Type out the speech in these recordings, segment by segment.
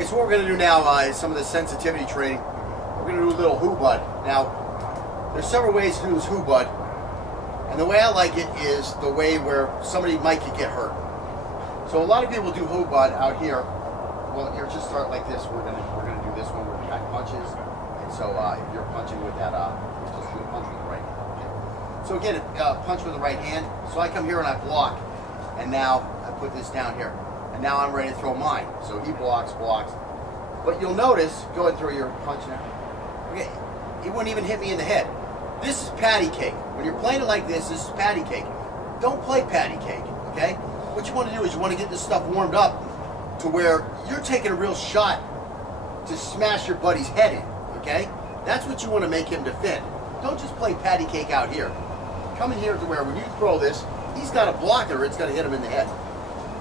Okay, so what we're going to do now is some of the sensitivity training. We're going to do a little who-bud. Now, there's several ways to do this who-bud, and the way I like it is the way where somebody might get hurt. So a lot of people do who-bud out here. Well, here, just start like this. We're gonna do this one where the guy punches, and so if you're punching with that, just do a punch with the right hand. Okay. So again, punch with the right hand. So I come here and I block, and now I put this down here. And now I'm ready to throw mine. So he blocks. But you'll notice, go ahead and throw your punch now. Okay, he wouldn't even hit me in the head. This is patty cake. When you're playing it like this, this is patty cake. Don't play patty cake, okay? What you want to do is you want to get this stuff warmed up to where you're taking a real shot to smash your buddy's head in, okay? That's what you want to make him defend. Don't just play patty cake out here. Come in here to where when you throw this, he's got to block it or it's going to hit him in the head.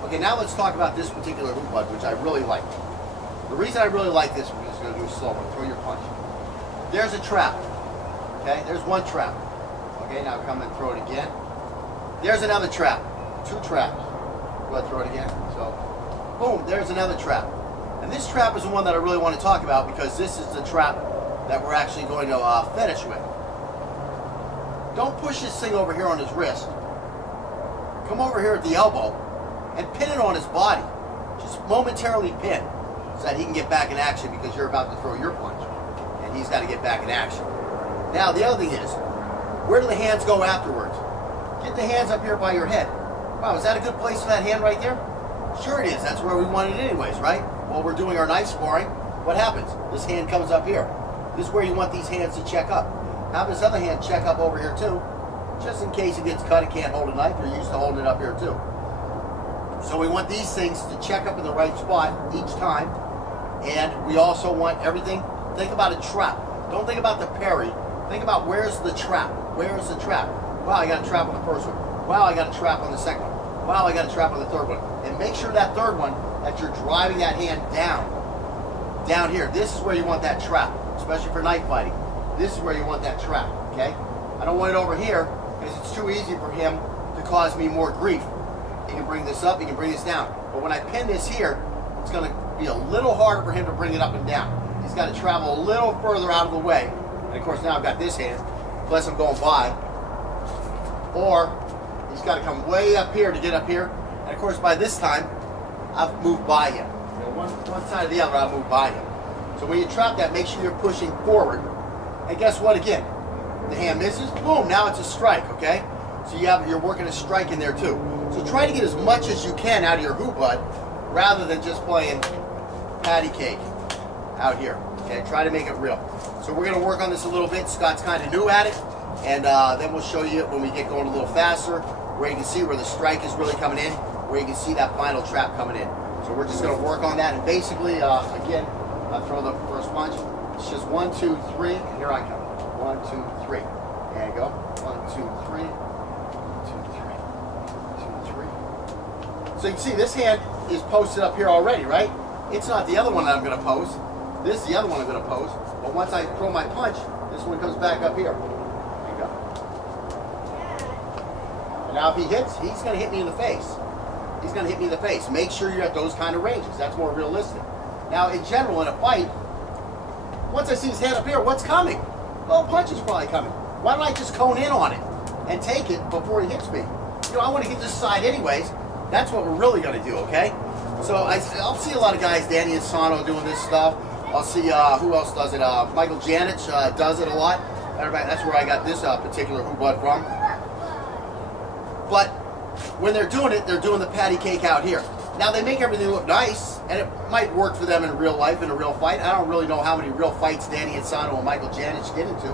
Okay, now let's talk about this particular who-bud, which I really like. The reason I really like this, we're just going to do it slow. We're going to throw your punch. There's a trap. Okay, there's one trap. Okay, now come and throw it again. There's another trap. Two traps. Go ahead, throw it again. So, boom, there's another trap. And this trap is the one that I really want to talk about because this is the trap that we're actually going to finish with. Don't push this thing over here on his wrist. Come over here at the elbow and pin it on his body. Just momentarily pin so that he can get back in action because you're about to throw your punch and he's got to get back in action. Now the other thing is, where do the hands go afterwards? Get the hands up here by your head. Wow, is that a good place for that hand right there? Sure it is, that's where we want it anyways, right? While we're doing our knife sparring, what happens? This hand comes up here. This is where you want these hands to check up. Have this other hand check up over here too, just in case it gets cut, it can't hold a knife, you're used to holding it up here too. So we want these things to check up in the right spot each time. And we also want everything, think about a trap. Don't think about the parry. Think about where's the trap. Where's the trap? Wow, I got a trap on the first one. Wow, I got a trap on the second one. Wow, I got a trap on the third one. And make sure that third one, that you're driving that hand down. Down here. This is where you want that trap, especially for knife fighting. This is where you want that trap, okay? I don't want it over here because it's too easy for him to cause me more grief. He can bring this up, he can bring this down. But when I pin this here, it's going to be a little harder for him to bring it up and down. He's got to travel a little further out of the way. And of course now I've got this hand, unless I'm going by. Or he's got to come way up here to get up here. And of course by this time, I've moved by him. You know, one side or the other, I've moved by him. So when you trap that, make sure you're pushing forward. And guess what again? The hand misses, boom, now it's a strike, okay? So you're working a strike in there too. So try to get as much as you can out of your who-bud rather than just playing patty cake out here. Okay, try to make it real. So we're going to work on this a little bit. Scott's kind of new at it, and then we'll show you when we get going a little faster, where you can see where the strike is really coming in, where you can see that final trap coming in. So we're just going to work on that, and basically, again, I'll throw the first punch. It's just 1, 2, 3, and here I come. 1, 2, 3. There you go. 1, 2, 3. 2, 3. 2, 3. So you can see this hand is posted up here already, right? It's not the other one that I'm going to post. This is the other one I'm going to post. But once I throw my punch, this one comes back up here. There you go. And now if he hits, he's going to hit me in the face. He's going to hit me in the face. Make sure you're at those kind of ranges. That's more realistic. Now, in general, in a fight, once I see his hand up here, what's coming? Well, a punch is probably coming. Why don't I just cone in on it and take it before he hits me? You know, I want to hit this side anyways. That's what we're really going to do, okay? So I'll see a lot of guys, Danny Insano, doing this stuff. I'll see who else does it. Michael Janich does it a lot. That's where I got this particular who-bud from. But when they're doing it, they're doing the patty cake out here. Now they make everything look nice, and it might work for them in real life, in a real fight. I don't really know how many real fights Danny Insano and Michael Janich get into.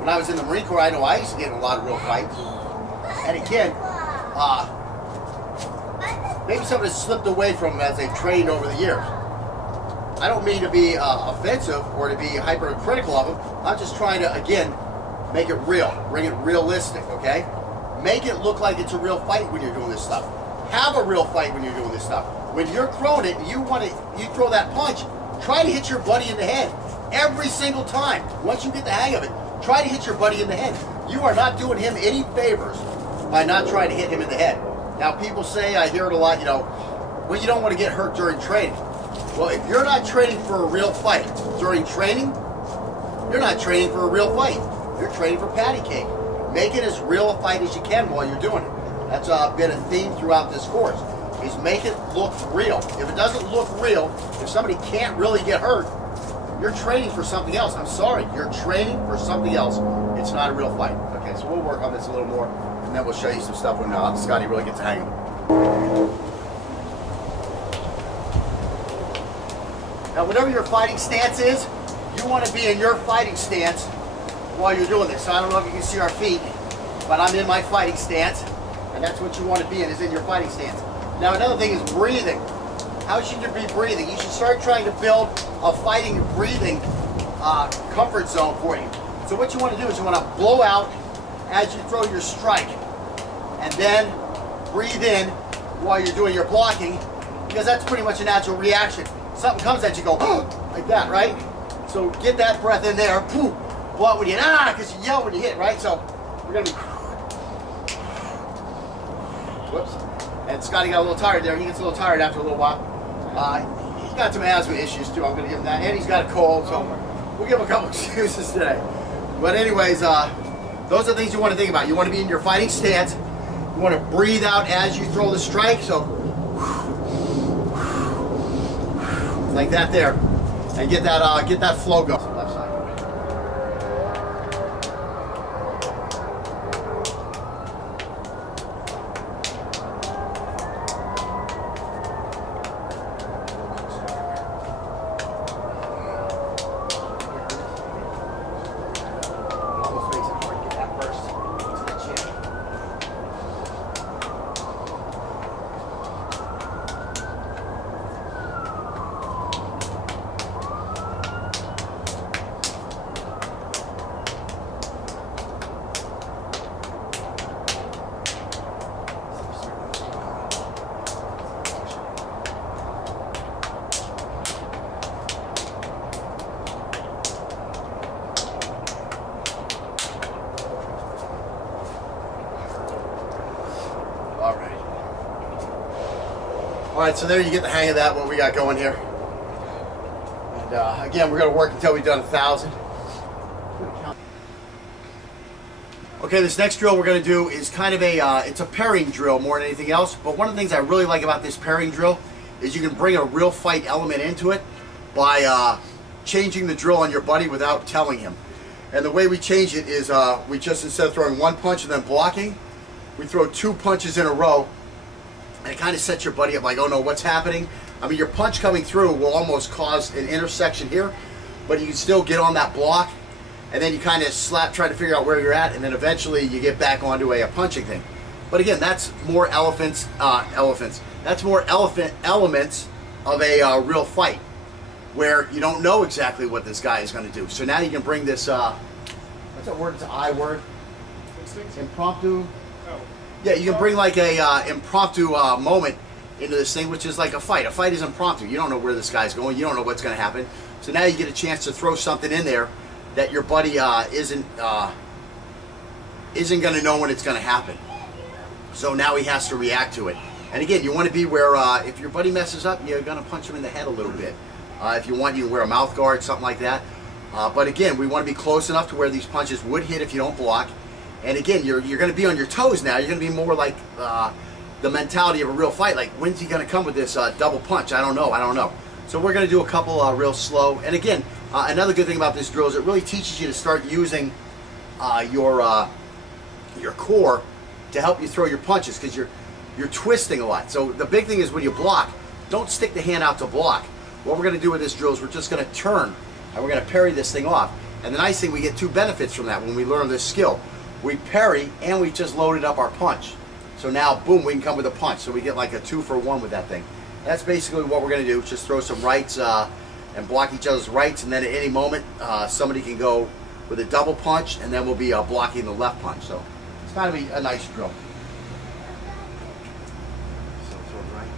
When I was in the Marine Corps, I know I used to get in a lot of real fights. And again, maybe something has slipped away from them as they've trained over the years. I don't mean to be offensive or to be hypercritical of them. I'm just trying to, again, make it real, bring it realistic, okay? Make it look like it's a real fight when you're doing this stuff. Have a real fight when you're doing this stuff. When you're throwing it, you throw that punch, try to hit your buddy in the head every single time. Once you get the hang of it, try to hit your buddy in the head. You are not doing him any favors by not trying to hit him in the head. Now people say, I hear it a lot, you know, Well, you don't want to get hurt during training. Well, if you're not training for a real fight during training, you're not training for a real fight. You're training for patty cake. Make it as real a fight as you can while you're doing it. That's been a theme throughout this course, is make it look real. If it doesn't look real, if somebody can't really get hurt, you're training for something else. I'm sorry, you're training for something else. It's not a real fight. Okay, so we'll work on this a little more, and then we'll show you some stuff when Scotty really gets the hang of it. Now, whatever your fighting stance is, you want to be in your fighting stance while you're doing this. So I don't know if you can see our feet, but I'm in my fighting stance, and that's what you want to be in, is in your fighting stance. Now, another thing is breathing. How should you be breathing? You should start trying to build a fighting breathing comfort zone for you. So what you want to do is you want to blow out as you throw your strike, and then breathe in while you're doing your blocking, because that's pretty much a natural reaction. Something comes at you, go like that, right? So get that breath in there, blow out when you because you yell when you hit, right? So we're gonna be whoops. And Scotty got a little tired there. He gets a little tired after a little while. He's got some asthma issues too. I'm gonna give him that, and he's got a cold, so we'll give him a couple excuses today. But anyways, those are things you want to think about. You want to be in your fighting stance. You want to breathe out as you throw the strike. So like that there, and get that flow going. Left side. Almost makes it hard to get that burst to the chin. All right, so there you get the hang of that, what we got going here. And again, we're going to work until we've done 1,000. Okay, this next drill we're going to do is kind of it's a pairing drill more than anything else. But one of the things I really like about this pairing drill is you can bring a real fight element into it by changing the drill on your buddy without telling him. And the way we change it is we just, instead of throwing one punch and then blocking, we throw 2 punches in a row. And it kind of sets your buddy up like, oh no, what's happening? I mean, your punch coming through will almost cause an intersection here, but you can still get on that block, and then you kind of slap, try to figure out where you're at, and then eventually you get back onto a punching thing. But again, that's more elements of a real fight, where you don't know exactly what this guy is going to do. So now you can bring this, what's that word? It's an I word. Impromptu. Yeah, you can bring like a impromptu moment into this thing, which is like a fight. A fight is impromptu. You don't know where this guy's going. You don't know what's going to happen. So now you get a chance to throw something in there that your buddy isn't going to know when it's going to happen. So now he has to react to it. And again, you want to be where if your buddy messes up, you're going to punch him in the head a little bit. If you want, you can wear a mouth guard, something like that. But again, we want to be close enough to where these punches would hit if you don't block. And again, you're going to be on your toes now. You're going to be more like the mentality of a real fight. Like, when's he going to come with this double punch? I don't know. So we're going to do a couple real slow. And again, another good thing about this drill is it really teaches you to start using your core to help you throw your punches, because you're twisting a lot. So the big thing is when you block, don't stick the hand out to block. What we're going to do with this drill is we're just going to turn, and we're going to parry this thing off. And the nice thing, we get 2 benefits from that when we learn this skill. We parry, and we just loaded up our punch. So now, boom, we can come with a punch. So we get like a 2-for-1 with that thing. That's basically what we're going to do. Just throw some rights and block each other's rights, and then at any moment, somebody can go with a double punch, and then we'll be blocking the left punch. So it's kind of a nice drill. So throw it right.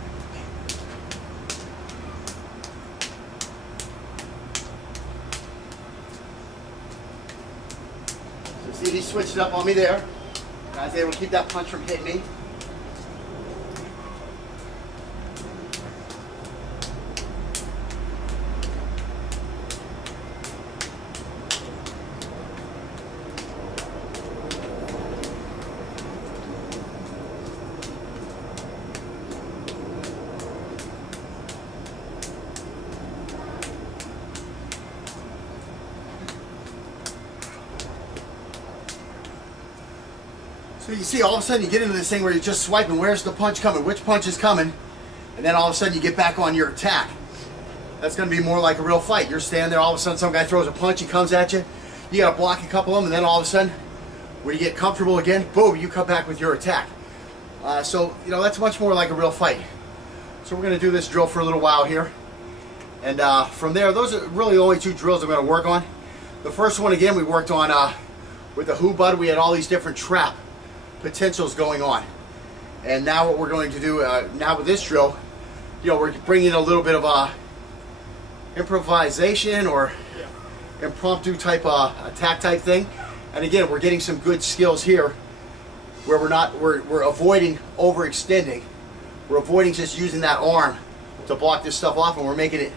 See, he switched it up on me there. I was able to keep that punch from hitting me. So you see, all of a sudden you get into this thing where you're just swiping, where's the punch coming, which punch is coming, and then all of a sudden you get back on your attack. That's going to be more like a real fight. You're standing there, all of a sudden some guy throws a punch, he comes at you, you got to block a couple of them, and then all of a sudden, when you get comfortable again, boom, you come back with your attack. So, you know, that's much more like a real fight. So we're going to do this drill for a little while here. And from there, those are really the only two drills I'm going to work on. The first one, again, we worked on with the Hu-Bud. We had all these different trap potentials going on. And now what we're going to do, now with this drill, you know, we're bringing a little bit of improvisation or impromptu type attack type thing. And again, we're getting some good skills here where we're avoiding overextending. We're avoiding just using that arm to block this stuff off, and we're making it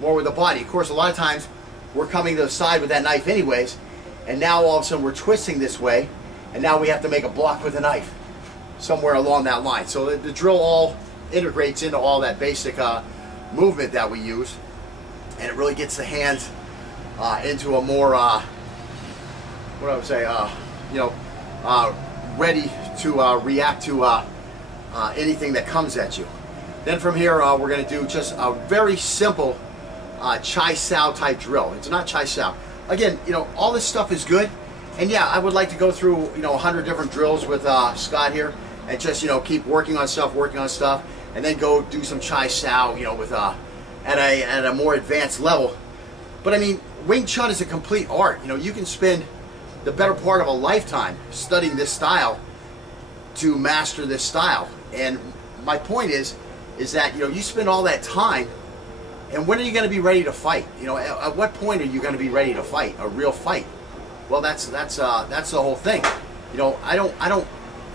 more with the body. Of course, a lot of times we're coming to the side with that knife anyways, and now all of a sudden we're twisting this way, and now we have to make a block with a knife somewhere along that line. So the drill all integrates into all that basic movement that we use, and it really gets the hands into a more, what I would say, you know, ready to react to anything that comes at you. Then from here, we're going to do just a very simple Chai Sao type drill. It's not Chai Sao. Again, you know, all this stuff is good, and yeah, I would like to go through, you know, 100 different drills with Scott here, and just, you know, keep working on stuff, and then go do some Chai Sao, you know, with at a more advanced level. But I mean, Wing Chun is a complete art. You know, you can spend the better part of a lifetime studying this style to master this style. And my point is that, you know, you spend all that time, and when are you going to be ready to fight? You know, at what point are you going to be ready to fight a real fight? Well, that's the whole thing. You know, I don't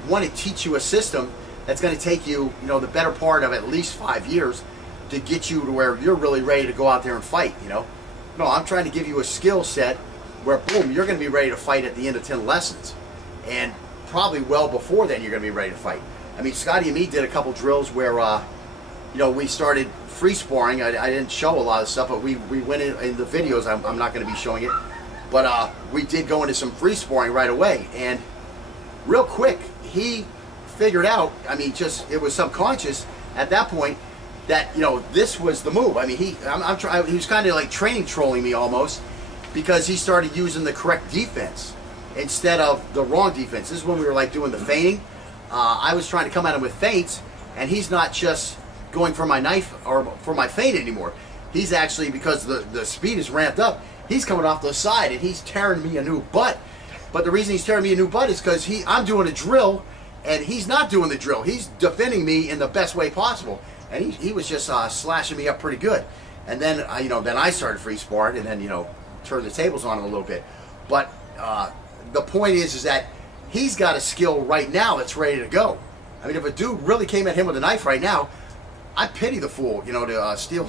want to teach you a system that's going to take you, you know, the better part of at least 5 years to get you to where you're really ready to go out there and fight. You know, no, I'm trying to give you a skill set where, boom, you're going to be ready to fight at the end of 10 lessons, and probably well before then you're going to be ready to fight. I mean, Scotty and me did a couple drills where, you know, we started free sparring. I didn't show a lot of stuff, but we went in the videos. I'm not going to be showing it, but we did go into some free sparring right away, and real quick he figured out, I mean, just, it was subconscious at that point that, you know, this was the move. I mean, he was kind of like trolling me almost, because he started using the correct defense instead of the wrong defense. This is when we were like doing the feinting. I was trying to come at him with feints, and he's not just going for my knife or for my feint anymore. He's actually, because the speed is ramped up, he's coming off the side and he's tearing me a new butt. But the reason he's tearing me a new butt is because I'm doing a drill and he's not doing the drill. He's defending me in the best way possible, and he was just slashing me up pretty good. And then you know, then I started free sparring, and then, you know, turned the tables on him a little bit. But the point is that he's got a skill right now that's ready to go. I mean, if a dude really came at him with a knife right now, I pity the fool, you know, to steal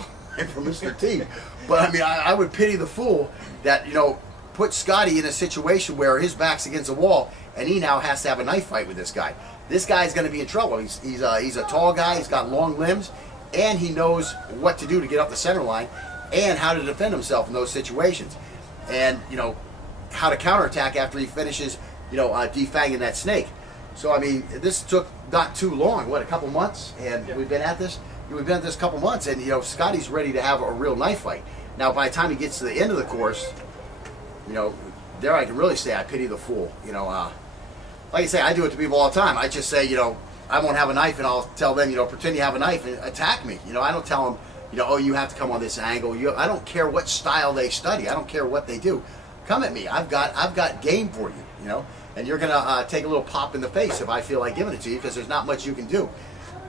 from Mr. T. But I mean, I would pity the fool that, you know, put Scotty in a situation where his back's against the wall and he now has to have a knife fight with this guy. This guy's going to be in trouble. He's a tall guy, he's got long limbs, and he knows what to do to get up the center line and how to defend himself in those situations. And, you know, how to counterattack after he finishes, you know, defanging that snake. So, I mean, this took not too long, what, a couple months? And we've been at this a couple months, and, you know, Scotty's ready to have a real knife fight. Now, by the time he gets to the end of the course, you know, there I can really say I pity the fool. You know, like I say, I do it to people all the time. I just say, you know, I won't have a knife, and I'll tell them, you know, pretend you have a knife and attack me. You know, I don't tell them, you know, oh, you have to come on this angle. I don't care what style they study. I don't care what they do. Come at me. I've got game for you, you know, and you're gonna take a little pop in the face if I feel like giving it to you, because there's not much you can do.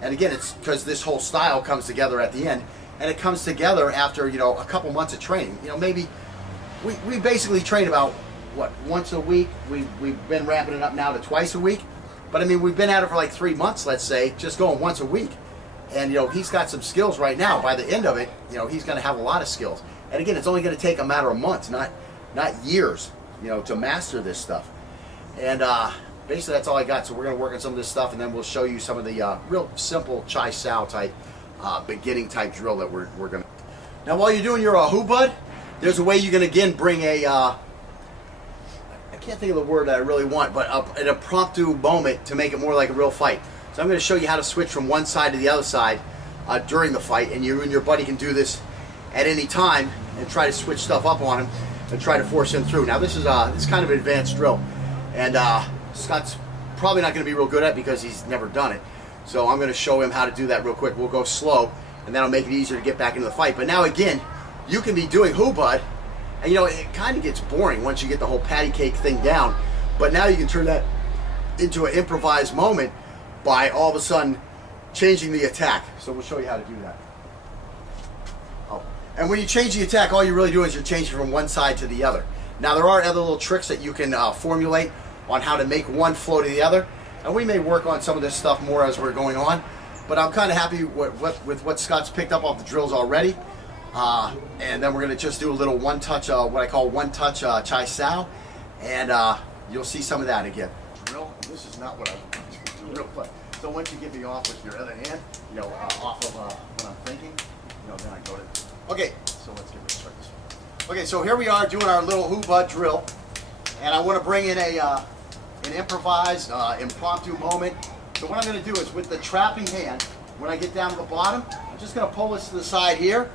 And again, it's because this whole style comes together at the end, and it comes together after, you know, a couple months of training. You know, maybe we basically train about, what, once a week. We've been ramping it up now to twice a week, but I mean, we've been at it for like 3 months, let's say, just going once a week. And, you know, he's got some skills right now. By the end of it, you know, he's going to have a lot of skills. And again, it's only going to take a matter of months, not years, you know, to master this stuff. And basically that's all I got. So we're going to work on some of this stuff, and then we'll show you some of the real simple Chai Sao type beginning type drill that we're going to. Now, while you're doing your Hu-Bud, there's a way you can again bring a can't think of the word that I really want, but an impromptu moment to make it more like a real fight. So I'm going to show you how to switch from one side to the other side during the fight, and you and your buddy can do this at any time and try to switch stuff up on him and try to force him through. Now this is kind of an advanced drill, and Scott's probably not going to be real good at it because he's never done it. So I'm going to show him how to do that real quick. We'll go slow, and that'll make it easier to get back into the fight. But now again, you can be doing hoobud, and you know, it kind of gets boring once you get the whole patty cake thing down. But now you can turn that into an improvised moment by all of a sudden changing the attack. So we'll show you how to do that. Oh. And when you change the attack, all you're really doing is you're changing from one side to the other. Now there are other little tricks that you can formulate on how to make one flow to the other. And we may work on some of this stuff more as we're going on. But I'm kind of happy with what Scott's picked up off the drills already. And then we're going to just do a little one-touch, what I call one-touch chai sao. And you'll see some of that again. Drill, this is not what I want to do real quick. So once you get me off with your other hand, you know, off of what I'm thinking, you know, then I go to... Okay, so let's get ready to start this one. Okay, so here we are doing our little hoobud drill. And I want to bring in an improvised, impromptu moment. So what I'm going to do is with the trapping hand, when I get down to the bottom, I'm just going to pull this to the side here.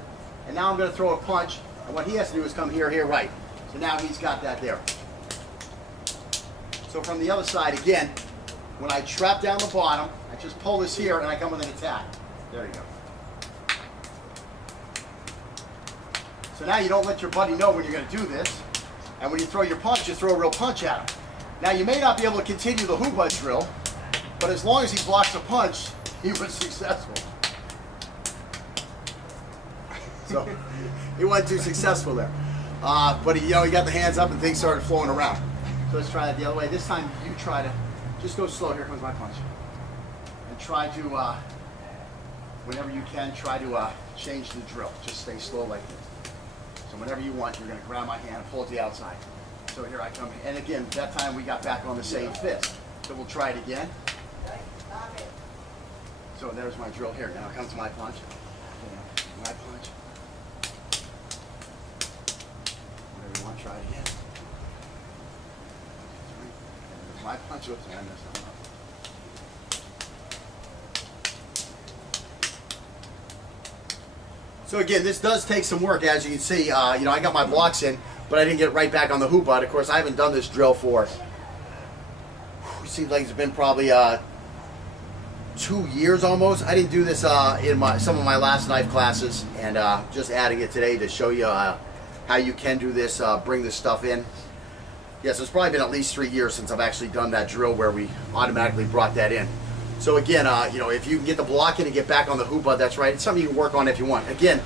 And now I'm going to throw a punch, and what he has to do is come here, right. So now he's got that there. So from the other side, again, when I trap down the bottom, I just pull this here, and I come with an attack. There you go. So now you don't let your buddy know when you're going to do this, and when you throw your punch, you throw a real punch at him. Now you may not be able to continue the hoobud drill, but as long as he blocks a punch, he was successful. So he wasn't too successful there, but he got the hands up and things started flowing around. So let's try that the other way. This time you try to just go slow. Here comes my punch, and try to whenever you can try to change the drill. Just stay slow like this. So whenever you want, you're going to grab my hand and pull it to the outside. So here I come, and again, that time we got back on the same fist. So we'll try it again. So there's my drill here. Now comes my punch. My punch. Whatever you want, try it again. My punch. Oops, I messed that up. So again, this does take some work, as you can see. I got my blocks in, but I didn't get right back on the hoobud. Of course, I haven't done this drill for, it seems like it's been probably 2 years almost. I didn't do this in some of my last knife classes, and just adding it today to show you how you can do this, bring this stuff in. Yes, it's probably been at least 3 years since I've actually done that drill where we automatically brought that in. So again, if you can get the block in and get back on the hoobud, that's right. It's something you can work on if you want. Again,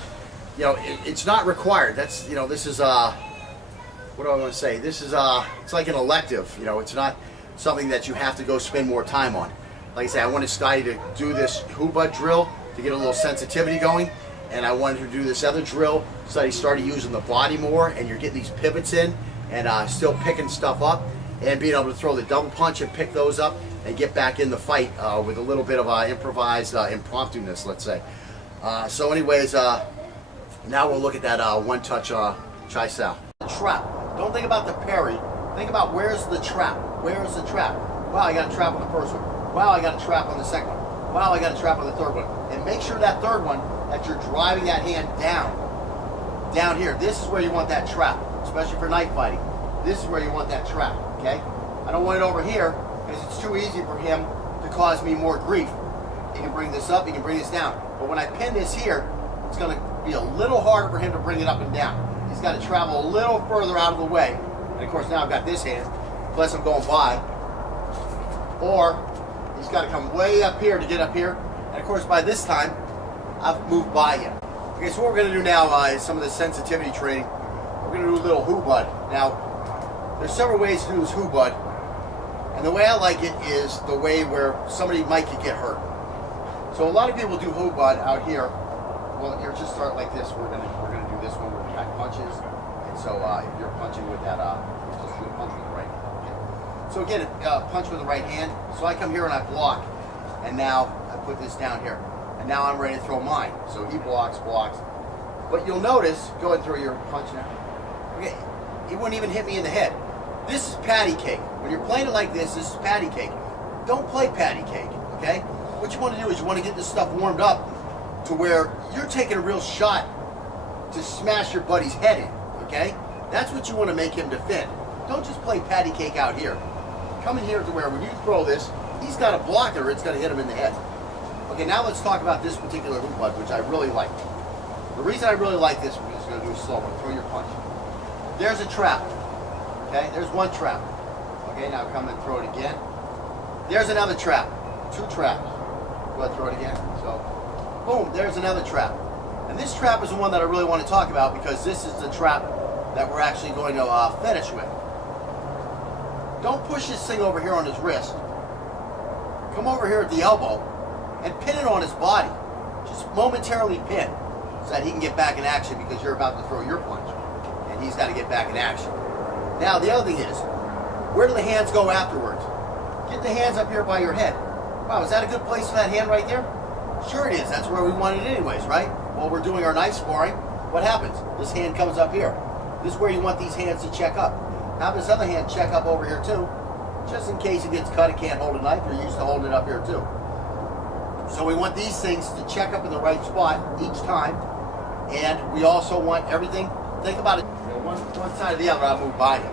it's not required. That's, this is, what do I want to say? This is, it's like an elective. It's not something that you have to go spend more time on. Like I say, I wanted Scotty to do this hoobud drill to get a little sensitivity going, and I wanted to do this other drill so that he started using the body more, and you're getting these pivots in, and still picking stuff up, and being able to throw the double punch and pick those up, and get back in the fight with a little bit of improvised impromptu-ness, let's say. So anyways, now we'll look at that one-touch chai sao. Trap. Don't think about the parry. Think about where's the trap. Where's the trap? Wow, I got a trap on the first one. Wow, I got a trap on the second one. Wow, I got a trap on the third one. And make sure that third one, that you're driving that hand down here. This is where you want that trap, especially for knife fighting. This is where you want that trap, okay? I don't want it over here because it's too easy for him to cause me more grief. He can bring this up, he can bring this down. But when I pin this here, it's going to be a little harder for him to bring it up and down. He's got to travel a little further out of the way. And of course now I've got this hand, plus I'm going by. Or he's got to come way up here to get up here. And of course by this time, I've moved by him. Okay, so what we're going to do now is some of the sensitivity training. We're going to do a little hoobud. Now, there's several ways to do this hoobud. And the way I like it is the way where somebody might get hurt. So a lot of people do hoobud out here. Well, here, just start like this. We're gonna do this one where we got punches. And so if you're punching with that, just do a punch with the right hand. Okay. So again, punch with the right hand. So I come here and I block, and now I put this down here, and now I'm ready to throw mine. So he blocks. But you'll notice, go ahead and throw your punch now. Okay, he wouldn't even hit me in the head. This is patty cake. When you're playing it like this is patty cake. Don't play patty cake, okay? What you want to do is you want to get this stuff warmed up to where you're taking a real shot to smash your buddy's head in, okay? That's what you want to make him defend. Don't just play patty cake out here. Come in here to where when you throw this, he's got a blocker, it's going to hit him in the head. Okay, now let's talk about this particular hoop bud, which I really like. The reason I really like this, we're just going to do a slow one. Throw your punch. There's a trap. Okay, there's one trap. Okay, now come and throw it again. There's another trap. Two traps. Go ahead, throw it again. So, boom, there's another trap. And this trap is the one that I really want to talk about because this is the trap that we're actually going to finish with. Don't push this thing over here on his wrist. Come over here at the elbow and pin it on his body. Just momentarily pin so that he can get back in action because you're about to throw your punch. And he's got to get back in action. Now, the other thing is, where do the hands go afterwards? Get the hands up here by your head. Wow, is that a good place for that hand right there? Sure it is. That's where we want it anyways, right? While we're doing our knife sparring, what happens? This hand comes up here. This is where you want these hands to check up. Have this other hand check up over here too, just in case it gets cut, it can't hold a knife. You're used to holding it up here too. So we want these things to check up in the right spot each time, and we also want everything, think about it, one side or the other, I'll move by him.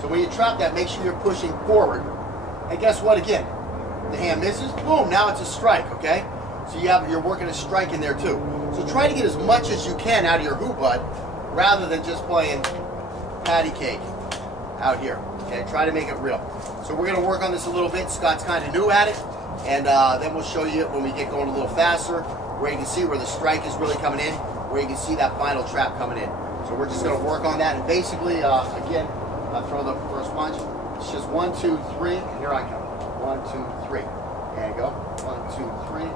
So when you trap that, make sure you're pushing forward. And guess what again? The hand misses, boom, now it's a strike, okay? So you're working a strike in there too. So try to get as much as you can out of your hoop bud, rather than just playing patty cake out here. Okay, try to make it real. So we're going to work on this a little bit. Scott's kind of new at it, and then we'll show you when we get going a little faster, where you can see where the strike is really coming in, where you can see that final trap coming in. So we're just going to work on that, and basically, again, throw the first punch. It's just 1, 2, 3, and here I come. 1, 2, 3, and go. 1, 2, 3.